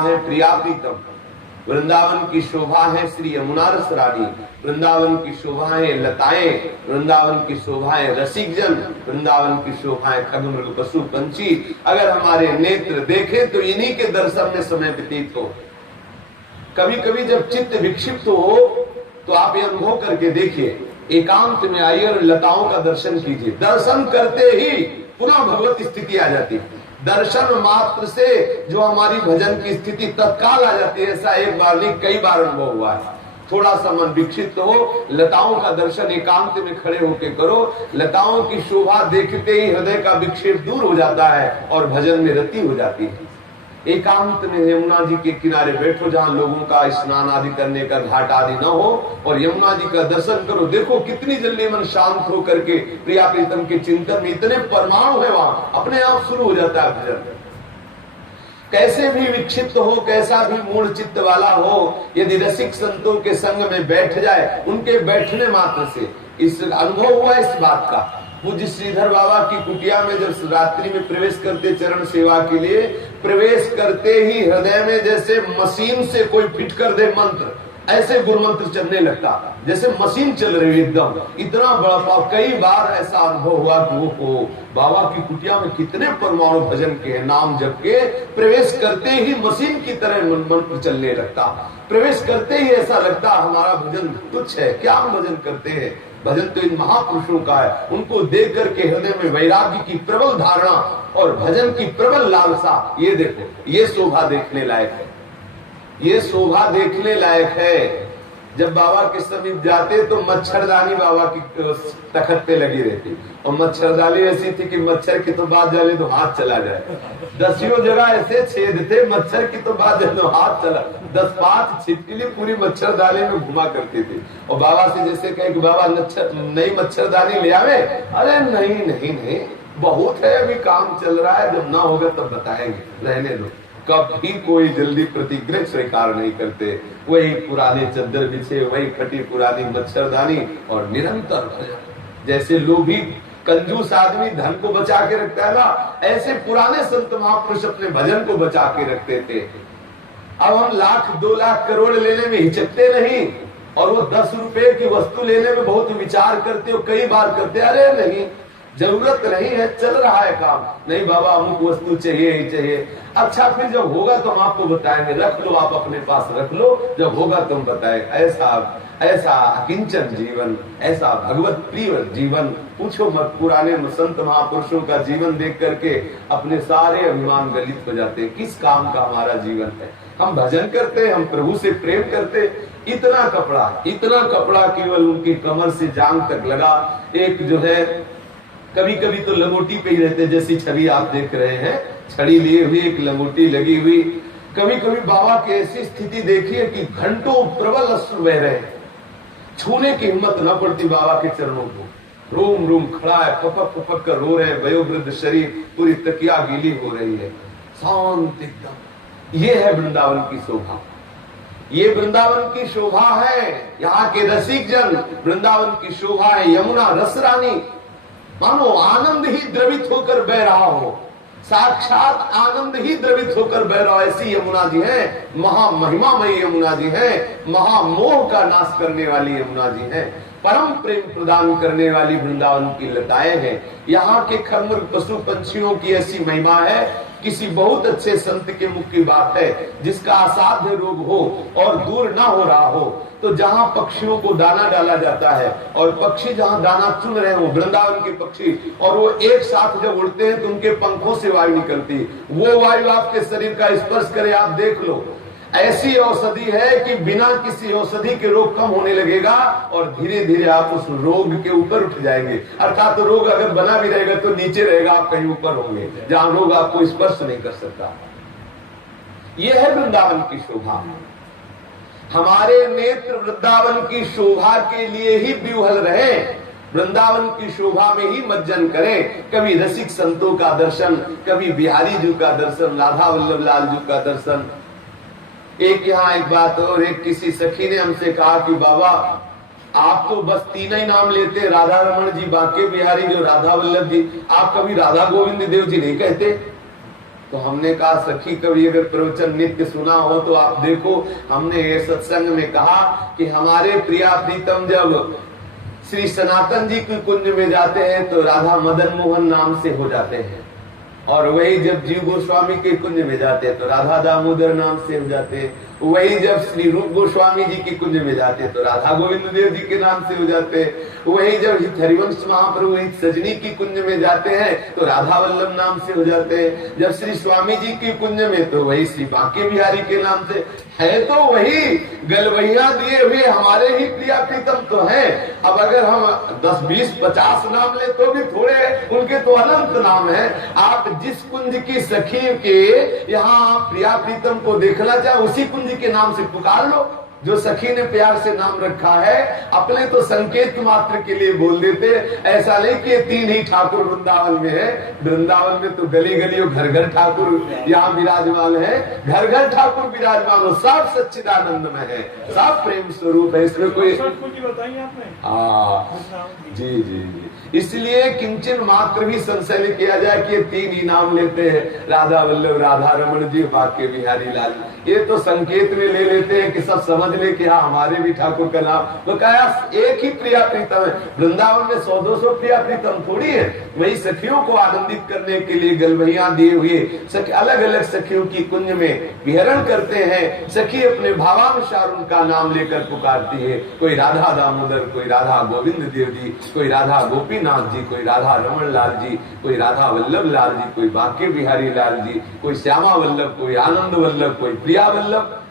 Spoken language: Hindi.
है प्रिया प्रीतम, वृंदावन की शोभा है श्री यमुना रस रानी, वृंदावन की शोभा है लताएं, वृंदावन की शोभा है रसिक जन, वृंदावन की शोभा है खगमृग पशु पंछी। अगर हमारे नेत्र देखे तो इन्हीं के दर्शन में समय व्यतीत हो। कभी कभी जब चित्त विक्षिप्त हो तो आप ये अनुभव करके देखिए, एकांत में आइए और लताओं का दर्शन कीजिए। दर्शन करते ही पुनः भगवत स्थिति आ जाती है। दर्शन मात्र से जो हमारी भजन की स्थिति तत्काल आ जाती है, ऐसा एक बार नहीं कई बार अनुभव हुआ है। थोड़ा सा मन विक्षिप्त हो, लताओं का दर्शन एकांत में खड़े होकर करो, लताओं की शोभा देखते ही हृदय का विक्षेप दूर हो जाता है और भजन में रति हो जाती है। एकांत में यमुना जी के किनारे बैठो, जहां लोगों का स्नान आदि करने का घाट आदि न हो, और यमुना जी का दर्शन करो। देखो कितनी जल्दी मन शांत होकर के प्रिया प्रीतम के चिंतन में इतने परमाणु है, वहां अपने आप शुरू हो जाता है भजन। कैसे भी विक्षिप्त हो, कैसा भी मूल चित्त वाला हो, यदि रसिक संतों के संग में बैठ जाए, उनके बैठने मात्र से इस अनुभव हुआ इस बात का। पूज्य श्रीधर बाबा की कुटिया में जब रात्रि में प्रवेश करते चरण सेवा के लिए, प्रवेश करते ही हृदय में जैसे मशीन से कोई फिट कर दे मंत्र, ऐसे गुरु मंत्र चलने लगता, जैसे मशीन चल रही एकदम। इतना बड़ा, कई बार ऐसा अनुभव हुआ कि वो बाबा की कुटिया में कितने परमाणु भजन के हैं, नाम जप के प्रवेश करते ही मशीन की तरह मंत्र चलने लगता। प्रवेश करते ही ऐसा लगता हमारा भजन तुच्छ है, क्या हम भजन करते हैं। भजन तो इन महापुरुषों का है। उनको देख करके हृदय में वैराग्य की प्रबल धारणा और भजन की प्रबल लालसा, ये देखो, ये शोभा देखने लायक है, ये शोभा देखने लायक है। जब बाबा के समीप जाते तो मच्छरदानी बाबा की तखत पे लगी रहती, और मच्छरदानी ऐसी थी कि मच्छर की तो बात जाले तो हाथ चला जाए। 10 जगह ऐसे छेद थे, मच्छर की तो बात जाले तो हाथ चला, 10-5 छिपकली पूरी मच्छरदानी में घुमा करती थी। और बाबा से जैसे कहे कि बाबा नई मच्छरदानी ले आवे, अरे नहीं नहीं नहीं, बहुत है, अभी काम चल रहा है, जब ना होगा तब बताएंगे, रहने दो। कभी कोई जल्दी प्रतिग्रह स्वीकार नहीं करते। वही पुराने चद्दर बिछे, वही फटी पुरानी मच्छरदानी और निरंतर भजन। जैसे लोभी कंजूस आदमी धन को बचा के रखता है ना, ऐसे पुराने संत महापुरुष अपने भजन को बचा के रखते थे। अब हम 1,00,000, 2,00,000 करोड़ लेने में हिचकते नहीं, और वो 10 रुपए की वस्तु लेने में बहुत विचार करते हो, कई बार करते, अरे नहीं जरूरत नहीं है, चल रहा है काम, नहीं बाबा अमुक वस्तु चाहिए ही चाहिए। अच्छा फिर जब होगा तो हम आपको बताएंगे, रख लो, आप अपने पास रख लो, जब होगा तुम बताएंगे। ऐसा अकिंचन जीवन, ऐसा भगवत प्रिय जीवन पूछो मत। पुराने संत महापुरुषों का जीवन देख करके अपने सारे अभिमान गलित हो जाते हैं। किस काम का हमारा जीवन है? हम भजन करते, हम प्रभु से प्रेम करते। इतना कपड़ा केवल उनकी कमर से जांग तक लगा। एक जो है कभी कभी तो लंगोटी पे ही रहते, जैसी छवि आप देख रहे हैं, छड़ी लिए हुई एक लंगोटी लगी हुई। कभी कभी बाबा की ऐसी स्थिति देखिए कि घंटों प्रबल अश्रु बह रहे हैं, छूने की हिम्मत न पड़ती बाबा के चरणों को। रोम रोम खड़ा है, पपक कर रो रहे हैं, वयोवृद्ध शरीर, पूरी तकिया गीली हो रही है, शांत एकदम। ये है वृंदावन की शोभा, ये वृंदावन की शोभा है। यहाँ के रसिक जन, वृंदावन की शोभा है यमुना रस रानी। मानो आनंद ही द्रवित होकर बह रहा हो, साक्षात आनंद ही द्रवित होकर बह रहा हो, ऐसी यमुना जी है। महामहिमामयी यमुना जी है, महामोह का नाश करने वाली यमुना जी है, परम प्रेम प्रदान करने वाली वृंदावन की लताएं हैं। यहाँ के खरमुर पशु पंछियों की ऐसी महिमा है। किसी बहुत अच्छे संत के मुख की बात है, जिसका असाध्य रोग हो और दूर ना हो रहा हो, तो जहां पक्षियों को दाना डाला जाता है और पक्षी जहां दाना चुन रहे हो, वृंदावन के पक्षी, और वो एक साथ जब उड़ते हैं तो उनके पंखों से वायु निकलती, वो वायु आपके शरीर का स्पर्श करे, आप देख लो। ऐसी औषधि है कि बिना किसी औषधि के रोग कम होने लगेगा और धीरे धीरे आप उस रोग के ऊपर उठ जाएंगे। अर्थात रोग अगर बना भी रहेगा तो नीचे रहेगा, आप कहीं ऊपर होंगे, जहां रोग आपको स्पर्श नहीं कर सकता। यह है वृंदावन की शोभा। हमारे नेत्र वृंदावन की शोभा के लिए ही व्यूहल रहे, वृंदावन की शोभा में ही मज्जन करें। कभी रसिक संतों का दर्शन, कभी बिहारी जी का दर्शन, राधा वल्लभ लाल जी का दर्शन। एक यहाँ एक बात और, एक किसी सखी ने हमसे कहा कि बाबा आप तो बस 3 ही नाम लेते, राधा रमन जी, बांके बिहारी जो राधा वल्लभ जी, आप कभी राधा गोविंद देव जी नहीं कहते? तो हमने कहा सखी कभी अगर प्रवचन नित्य सुना हो तो आप देखो, हमने ये सत्संग में कहा कि हमारे प्रिया प्रीतम जब श्री सनातन जी के कुंज में जाते हैं तो राधा मदन मोहन नाम से हो जाते हैं, और वही जब जीव गोस्वामी के कुंज में जाते हैं तो राधा दामोदर नाम से हो जाते हैं, वही जब श्री रूप गोस्वामी जी के कुंज में जाते हैं तो राधा गोविंद देव जी के नाम से हो जाते हैं, वही जब हरिवंश महाप्रभु सजनी की कुंज में जाते हैं तो राधा वल्लभ नाम से हो जाते हैं, जब श्री स्वामी जी की कुंज में तो वही श्री बांके बिहारी के नाम से है। तो वही गलवैया दिए हुए हमारे ही प्रिया प्रीतम तो हैं। अब अगर हम 10, 20, 50 नाम ले तो भी थोड़े, उनके तो अनंत नाम है। आप जिस कुंज की सखी के यहाँ प्रिया प्रीतम को देखना चाहे उसी कुंज के नाम से पुकार लो। जो सखी ने प्यार से नाम रखा है, अपने तो संकेत मात्र के लिए बोल देते, ऐसा नहीं कि 3 ही ठाकुर वृंदावन में है। वृंदावन में तो गली गलियों घर घर ठाकुर यहाँ विराजमान है, घर घर ठाकुर विराजमान हो, सब सच्चिदानंद में है, सब प्रेम स्वरूप है। इसमें कोई बताइए आपने? जी जी जी। इसलिए किंचन मात्र भी संशय न किया जाए कि ये 3 ही नाम लेते हैं, राधा वल्लभ, राधा रमण जी, बांके बिहारी लाल। ये तो संकेत में ले लेते हैं कि सब समझ ले कि हाँ हमारे भी ठाकुर का नाम। तो कहा एक ही प्रिया प्रीतम है, वृंदावन में 100-200 प्रिया प्रीतम थोड़ी है। वही सखियों को आनंदित करने के लिए गलवैया दिए हुए अलग अलग सखियों की कुंज में विहरण करते हैं। सखी अपने भावानुसार उनका नाम लेकर पुकारती है, कोई राधा दामोदर, कोई राधा गोविंद देव जी, कोई राधा गोपीनाथ जी, कोई राधा रमन लाल जी, कोई राधा वल्लभ लाल जी, कोई बांके बिहारी लाल जी, कोई श्यामा वल्लभ, कोई आनंद वल्लभ, कोई प्रिया वल्लभ।